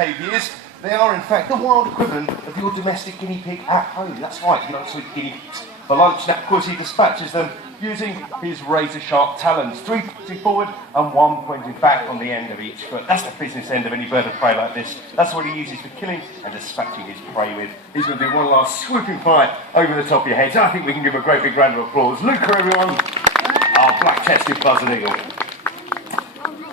behaviours. They are, in fact, the wild equivalent of your domestic guinea pig at home. That's right, you don't sweet guinea pigs for lunch. Now, of course, he dispatches them using his razor-sharp talons, 3 pointing forward and 1 pointing back on the end of each foot. That's the business end of any bird of prey like this. That's what he uses for killing and dispatching his prey with. He's going to do one last swooping flight over the top of your head. So I think we can give him a great big round of applause. Luca, everyone. Our black-chested buzzard eagle.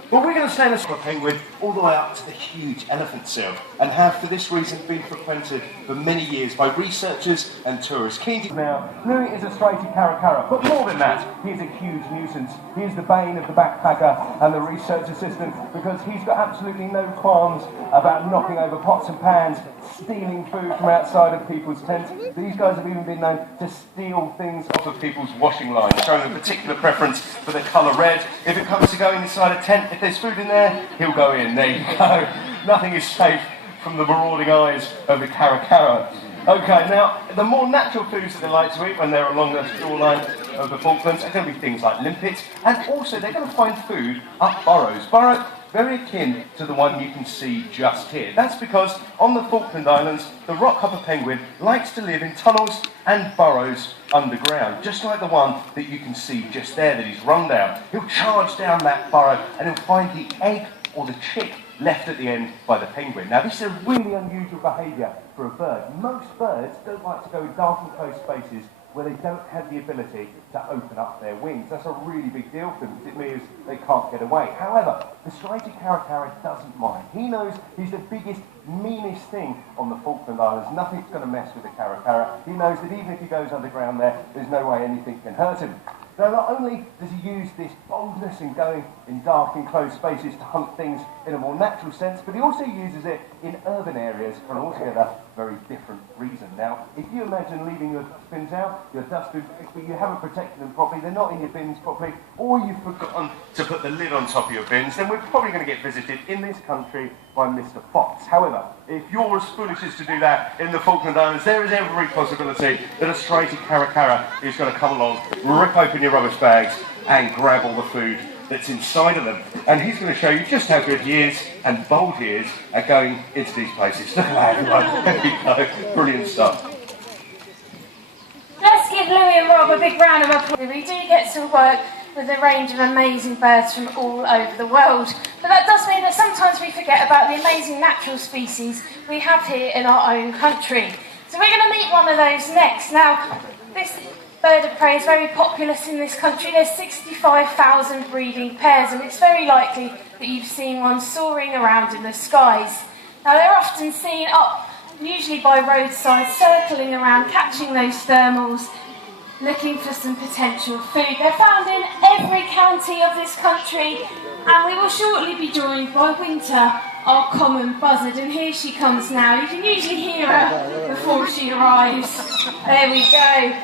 Well, we're going to stand as a penguin all the way up to the huge elephant seal, and have for this reason been frequented for many years by researchers and tourists. Now, Louis is a straighty caracara, but more than that, he's a huge nuisance. He's the bane of the backpacker and the research assistant, because he's got absolutely no qualms about knocking over pots and pans, stealing food from outside of people's tents. These guys have even been known to steal things off of people's washing lines, showing a particular preference for the colour red. If it comes to going inside a tent, if there's food in there, he'll go in. There you go. Nothing is safe from the marauding eyes of the caracara. Okay, now, the more natural foods that they like to eat when they're along the shoreline of the Falklands are going to be things like limpets, and also they're going to find food up burrows. Burrow, very akin to the one you can see just here. That's because on the Falkland Islands, the rockhopper penguin likes to live in tunnels and burrows underground, just like the one that you can see just there that he's run down. He'll charge down that burrow and he'll find the egg or the chick left at the end by the penguin. Now, this is a really unusual behaviour for a bird. Most birds don't like to go in dark and closed spaces where they don't have the ability to open up their wings. That's a really big deal for them, because it means they can't get away. However, the striped caracara doesn't mind. He knows he's the biggest, meanest thing on the Falkland Islands. Nothing's going to mess with the caracara. He knows that even if he goes underground there, there's no way anything can hurt him. Now, not only does he use this boldness in going in dark and closed spaces to hunt things in a more natural sense, but he also uses it in urban areas for an altogether very different reason. Now, if you imagine leaving your bins out, your dustbin, but you haven't protected them properly, they're not in your bins properly, or you've forgotten to put the lid on top of your bins, then we're probably going to get visited in this country by Mr. Fox. However, if you're as foolish as to do that in the Falkland Islands, there is every possibility that a straighty caracara is going to come along, rip open your rubbish bags, and grab all the food that's inside of them. And he's going to show you just how good he is and bold he is at going into these places. Look at that, everyone. There you go. Brilliant stuff. Let's give Louis and Rob a big round of applause. We do get to work with a range of amazing birds from all over the world. But that does mean that sometimes we forget about the amazing natural species we have here in our own country. So we're going to meet one of those next. Now, this bird of prey is very populous in this country. There's 65,000 breeding pairs, and it's very likely that you've seen one soaring around in the skies. Now, they're often seen up, usually by roadsides, circling around, catching those thermals, looking for some potential food. They're found in every county of this country, and we will shortly be joined by Winter, our common buzzard, and here she comes now. You can usually hear her before she arrives. There we go.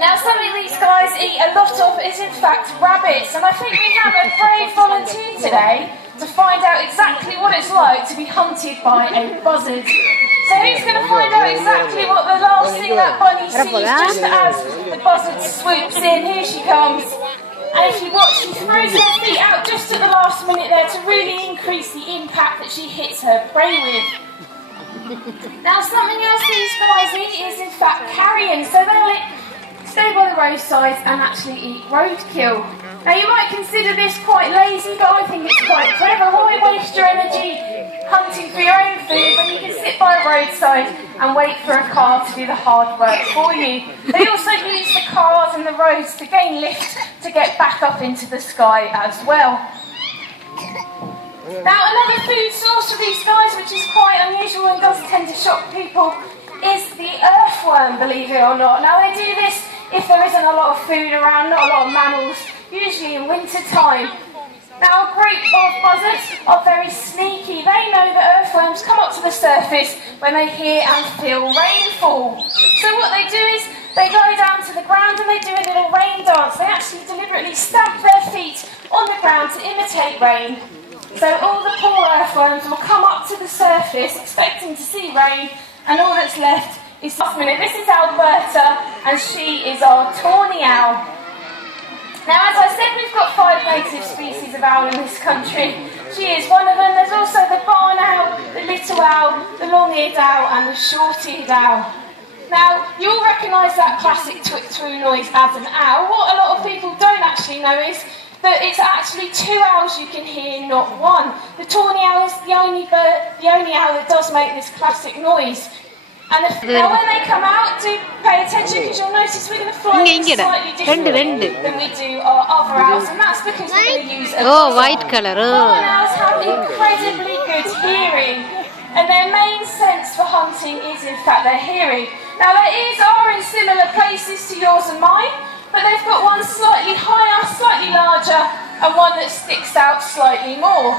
Now, something these guys eat a lot of is in fact rabbits, and I think we have a brave volunteer today to find out exactly what it's like to be hunted by a buzzard. So who's going to find out exactly what the last thing that bunny sees just as the buzzard swoops in? Here she comes. And if you watch, she throws her feet out just at the last minute there to really increase the impact that she hits her prey with. Now, something else these guys eat is in fact carrion. So they'll stay by the roadsides and actually eat roadkill. Now, you might consider this quite lazy, but I think it's quite clever. Why waste your energy hunting for your own food when you can sit by a roadside and wait for a car to do the hard work for you? They also use the cars and the roads to gain lift to get back up into the sky as well. Now, another food source for these guys, which is quite unusual and does tend to shock people, is the earthworm, believe it or not. Now, they do this if there isn't a lot of food around, not a lot of mammals, usually in winter time. Now, a group of buzzards are very sneaky. They know that earthworms come up to the surface when they hear and feel rainfall. So what they do is they go down to the ground and they do a little rain dance. They actually deliberately stamp their feet on the ground to imitate rain. So all the poor earthworms will come up to the surface expecting to see rain, and all that's left is last minute. This is Alberta, and she is our tawny owl. Now, as I said, we've got 5 native species of owl in this country. She is one of them. There's also the barn owl, the little owl, the long-eared owl and the short-eared owl. Now, you'll recognise that classic twit-through noise as an owl. What a lot of people don't actually know is that it's actually 2 owls you can hear, not one. The tawny owl is the only owl that does make this classic noise. And now when they come out, do pay attention because you'll notice we're going to fly slightly differently than we do our other owls, and that's because we're going to use a white color. Barn owls have incredibly good hearing, and their main sense for hunting is in fact their hearing. Now their ears are in similar places to yours and mine, but they've got one slightly higher, slightly larger, and one that sticks out slightly more.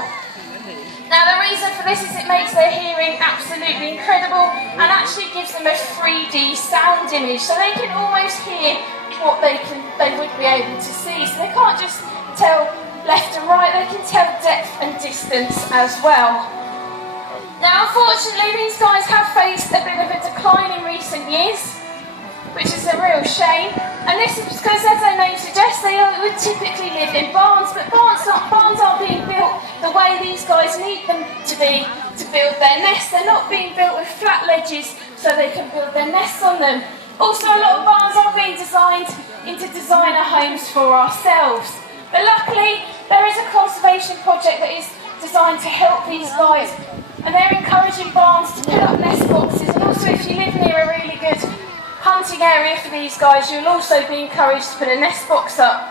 Now the reason for this is it makes their hearing absolutely incredible and actually gives them a 3D sound image, so they can almost hear what they would be able to see. So they can't just tell left and right, they can tell depth and distance as well. Now unfortunately these guys have faced a bit of a decline in recent years, which is a real shame, and this is because, as their name suggests, they would typically live in barns, but barns aren't being built the way these guys need them to be to build their nests. They're not being built with flat ledges so they can build their nests on them. Also, a lot of barns are being designed into designer homes for ourselves, but luckily there is a conservation project that is designed to help these guys, and they're encouraging barns to put up nest boxes, and also if you live near a really good hunting area for these guys, you'll also be encouraged to put a nest box up.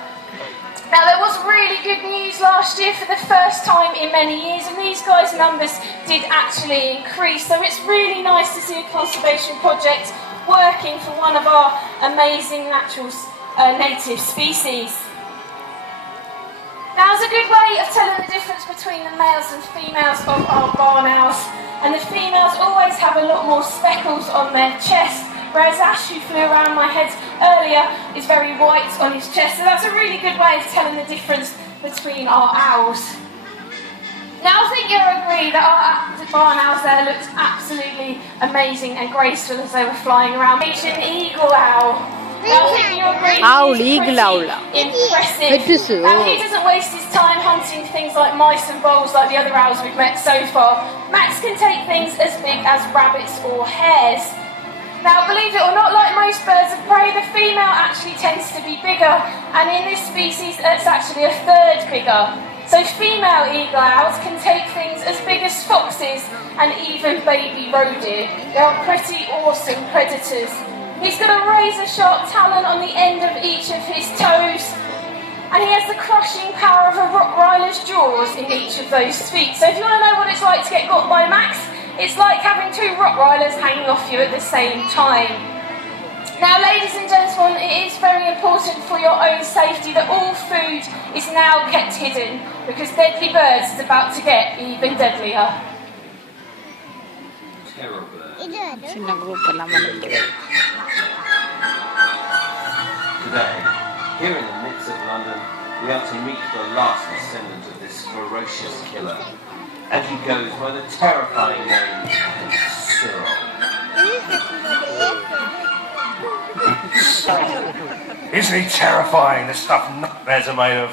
Now there was really good news last year for the first time in many years, and these guys' numbers did actually increase, so it's really nice to see a conservation project working for one of our amazing natural native species. Now it's a good way of telling the difference between the males and females of our barn owls, and the females always have a lot more speckles on their chest, whereas Ash, who flew around my head earlier, is very white on his chest. So that's a really good way of telling the difference between our owls. Now I think you'll agree that our barn owls there looked absolutely amazing and graceful as they were flying around. Asian eagle owl. Now I think you'll agree he's pretty impressive. Now he doesn't waste his time hunting things like mice and voles like the other owls we've met so far. Max can take things as big as rabbits or hares. Now, believe it or not, like most birds of prey, the female actually tends to be bigger, and in this species, it's actually a third bigger. So female eagle owls can take things as big as foxes and even baby roe deer. They are pretty awesome predators. He's got a razor-sharp talon on the end of each of his toes, and he has the crushing power of a Rottweiler's jaws in each of those feet. So if you want to know what it's like to get got by Max, it's like having 2 Rottweilers hanging off you at the same time. Now, ladies and gentlemen, it is very important for your own safety that all food is now kept hidden, because deadly birds is about to get even deadlier. Today, here in the midst of London, we are to meet the last descendant of this ferocious killer. And he goes by the terrifying name Cyril. Isn't he terrifying, the stuff nightmares are made of?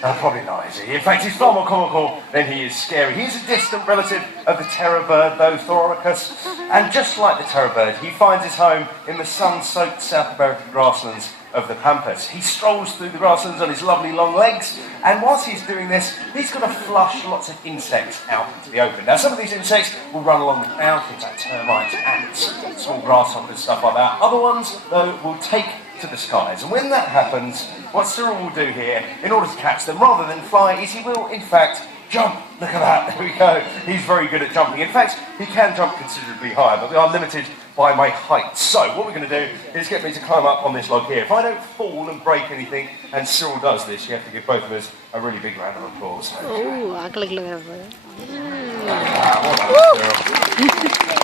Probably not, is he? In fact, he's far more comical than he is scary. He is a distant relative of the terror bird, though, Thoricus. And just like the terror bird, he finds his home in the sun-soaked South American grasslands of the Pampas. He strolls through the grasslands on his lovely long legs, and whilst he's doing this, he's going to flush lots of insects out into the open. Now, some of these insects will run along the ground, things like termites, ants, small grasshoppers, stuff like that. Other ones, though, will take to the skies. And when that happens, what Cyril will do here, in order to catch them, rather than fly, is he will, in fact, jump. Look at that, there we go. He's very good at jumping. In fact, he can jump considerably higher, but we are limited by my height. So what we're going to do is get me to climb up on this log here. If I don't fall and break anything, and Cyril does this, you have to give both of us a really big round of applause. Oh, well done, Cyril.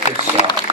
Good stuff.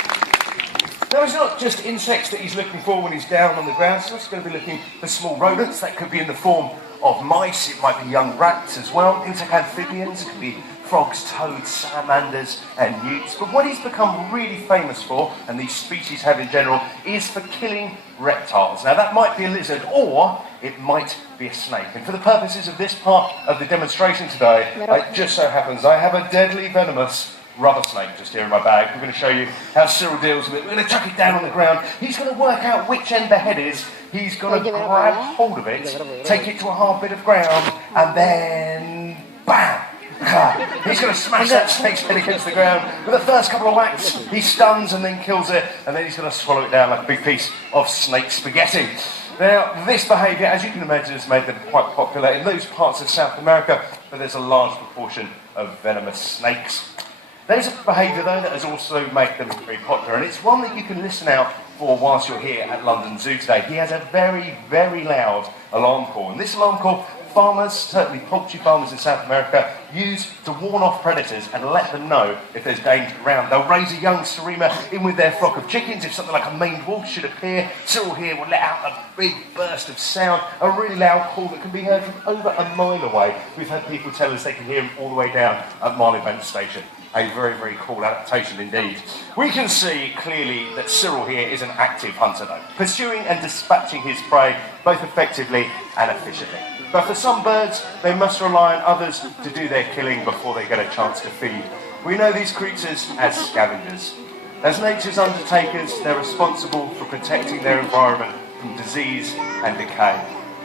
Now, it's not just insects that he's looking for when he's down on the ground. He's also going to be looking for small rodents. That could be in the form of mice. It might be young rats as well. Insect amphibians. It could be frogs, toads, salamanders and newts. But what he's become really famous for, and these species have in general, is for killing reptiles. Now, that might be a lizard, or it might be a snake. And for the purposes of this part of the demonstration today, it just so happens I have a deadly venomous rubber snake just here in my bag. We're going to show you how Cyril deals with it. We're going to chuck it down on the ground. He's going to work out which end the head is. He's going to grab hold of it, take it to a hard bit of ground, and then bam! He's going to smash that snake's head against the ground. With the first couple of whacks, he stuns and then kills it, and then he's going to swallow it down like a big piece of snake spaghetti. Now, this behaviour, as you can imagine, has made them quite popular in those parts of South America, but there's a large proportion of venomous snakes. There's a behaviour, though, that has also made them very popular, and it's one that you can listen out for whilst you're here at London Zoo today. He has a very, very loud alarm call, and this alarm call, farmers, certainly poultry farmers in South America, use to warn off predators and let them know if there's danger around. They'll raise a young Sarima in with their flock of chickens. If something like a maned wolf should appear, Cyril here will let out a big burst of sound, a really loud call that can be heard from over a mile away. We've had people tell us they can hear him all the way down at Marylebone Station. A very, very cool adaptation indeed. We can see clearly that Cyril here is an active hunter though, pursuing and dispatching his prey both effectively and efficiently. But for some birds, they must rely on others to do their killing before they get a chance to feed. We know these creatures as scavengers. As nature's undertakers, they're responsible for protecting their environment from disease and decay.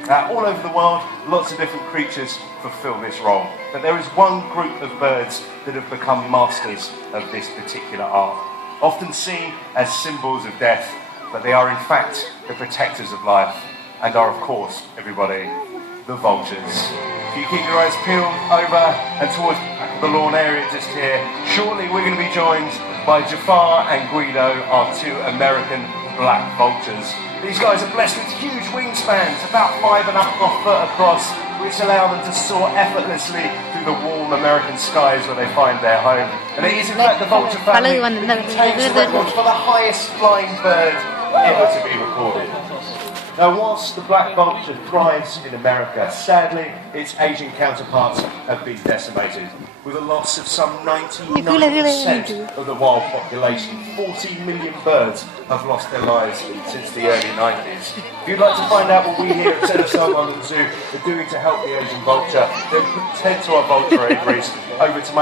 All over the world, lots of different creatures fulfill this role. But there is one group of birds that have become masters of this particular art. Often seen as symbols of death, but they are in fact the protectors of life, and are of course, everybody, the vultures. If you keep your eyes peeled over and towards the lawn area just here, shortly we're going to be joined by Jafar and Guido, our two American black vultures. These guys are blessed with huge wingspans, about 5.5 foot across, which allow them to soar effortlessly through the warm American skies where they find their home. And it is in fact the vulture family that takes the record for the highest flying bird ever to be recorded. Now, whilst the black vulture thrives in America, sadly, its Asian counterparts have been decimated, with a loss of some 99% of the wild population. 40 million birds have lost their lives since the early 90s. If you'd like to find out what we here at Centre London Zoo are doing to help the Asian vulture, then head to our vulture aviaries over to my